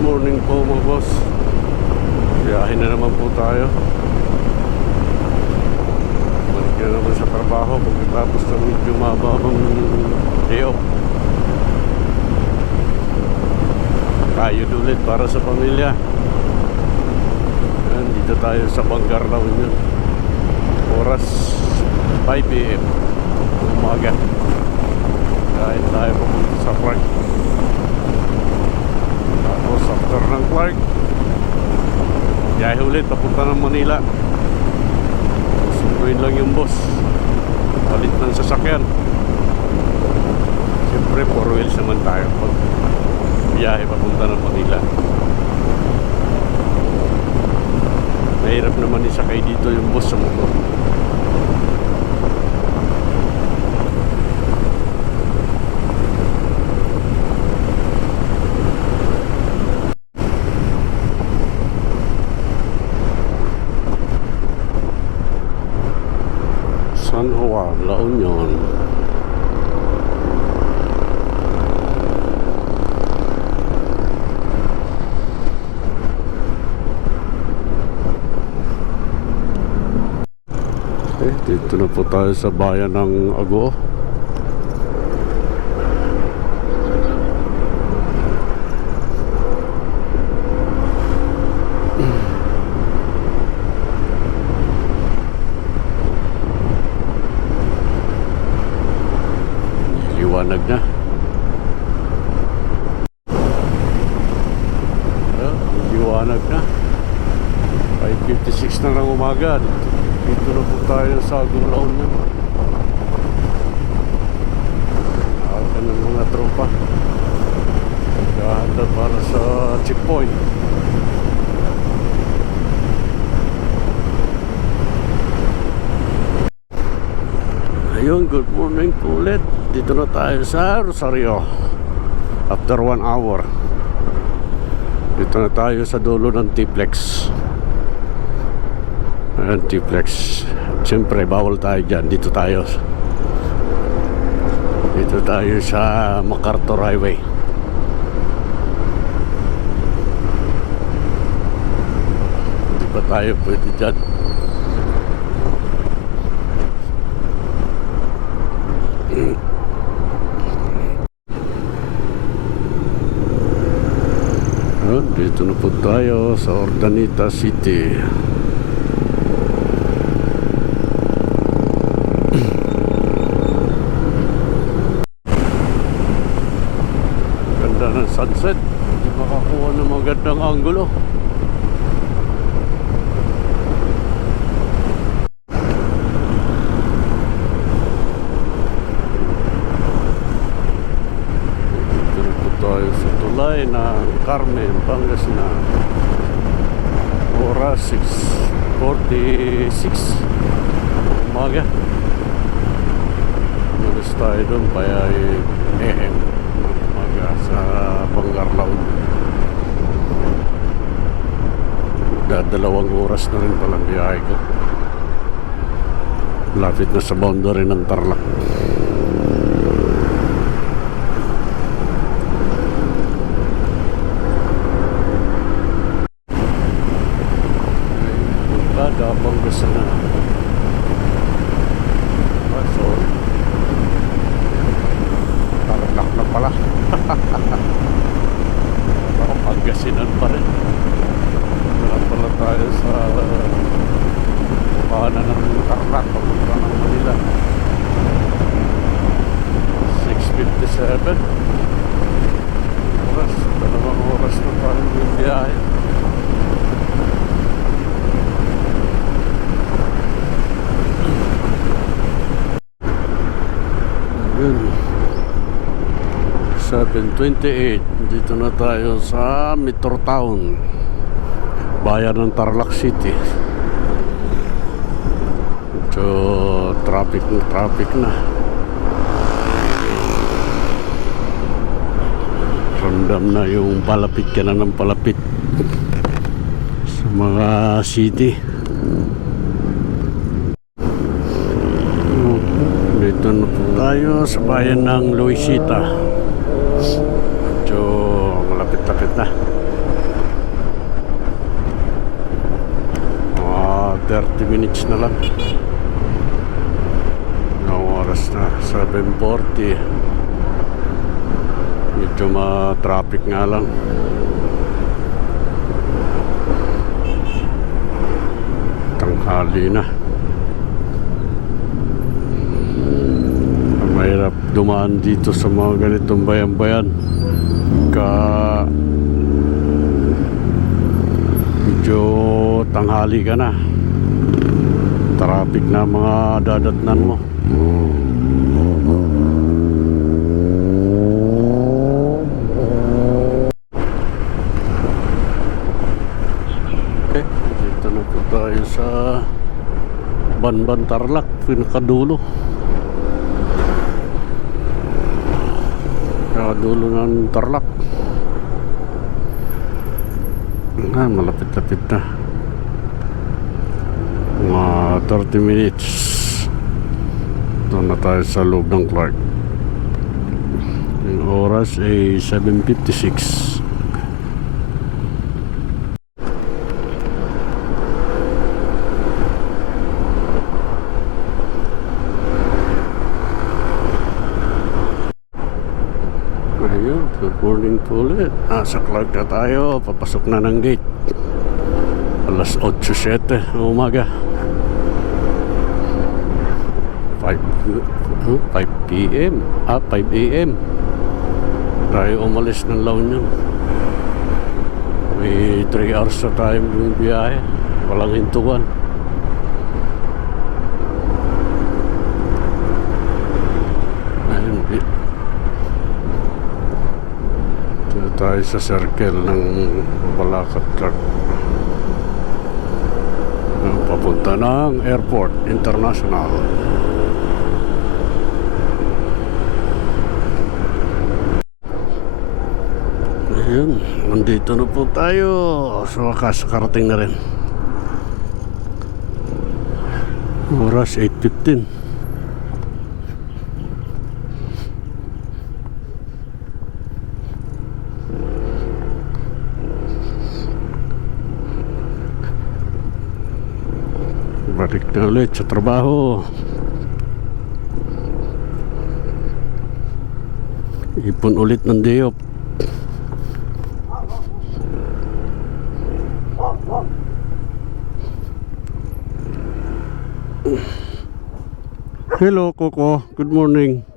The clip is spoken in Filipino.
morning po mga boss. Biyahe na naman po tayo. Balik na naman sa trabaho pagkatapos ng medyo mababang day off. Kayod ulit para sa pamilya. Yan, dito tayo sa Bangarlaw yun. Oras 5 PM umaga. Kain tayo pupunta sa Clark. Tapos after ng Clark, biyahe ulit papunta ng Manila. Sunduin lang yung boss, palit ng sasakyan. Siyempre 4 wheels naman tayo pag biyahe papunta ng Manila. Mahirap naman isakay dito yung boss sa motor. San Juan, La Union. Dito na po tayo sa bayan ng Ago. Liwanag na. Liwanag na. 5:56 na lang umaga. Dito na po tayo sa Gulaon na. Akan ng mga tropa. Nagahanda para sa checkpoint. Ayun, good morning po ulit. Dito na tayo sa Rosario. After 1 hour. Dito na tayo sa dulo ng T-Plex. Ayan, T-Plex. Siyempre, bawal tayo dyan. Dito tayo sa MacArthur Highway. Hindi pa tayo pwede dyan. Dito na po tayo sa Urdaneta City. Ganda ng sunset. Hindi makakuha ng magandang anggulo. Sa tulay na Carmen, Pangasinan. Oras 6:46 umaga. Malis tayo doon kaya AM umaga sa Bangarlaw. Dalawang oras na rin palang biyahe ko. Lapit na sa boundary ng Tarlac. Pangasinan. Sorry. Tarlac na pala. Parang Pangasinan pa rin. Wala pala tayo sa kahanan ng Tarlac papunta ng Manila. 6:57 oras. 2 oras na tayo yung biyahe. Yun, 7:28. Dito na tayo sa Metro Town, bayan ng Tarlac City. So traffic na. Ramdam na yung palapit ka na ng palapit sa mga city. Dito na po tayo sa bayan ng Luisita. So malapit-lapit na. 30 minutes na lang. Ang oras na 7:40. Medyo ma-traffic nga lang. Tanghali na. Mahirap dumaan dito sa mga ganitong bayan-bayan. Medyo tanghali ka na. Traffic na mga dadatnan mo. Okay, dito na po tayo sa Banban Tarlac, pinakadulo. Dulo ng Tarlac. Malapit-lapit na. Mga 30 minutes. Doon na tayo sa loob ng Clark. Yung oras ay 7:56. Ayun, good morning po ulit. Sa Clark na tayo, papasok na ng gate. Alas 8:07 ng umaga. 5 p.m. 5 a.m. Tayo umalis ng La Union. May 3 hours na tayo yung biyahe. Walang hintuan. Ayun, tayo sa circle ng Balakat Truck, papunta ng Airport International. Ayun, nandito na po tayo. Sa wakas, karating na rin. Oras 8:15. Balik na ulit sa trabaho. Ipon ulit ng day off. Hello, Coco. Good morning.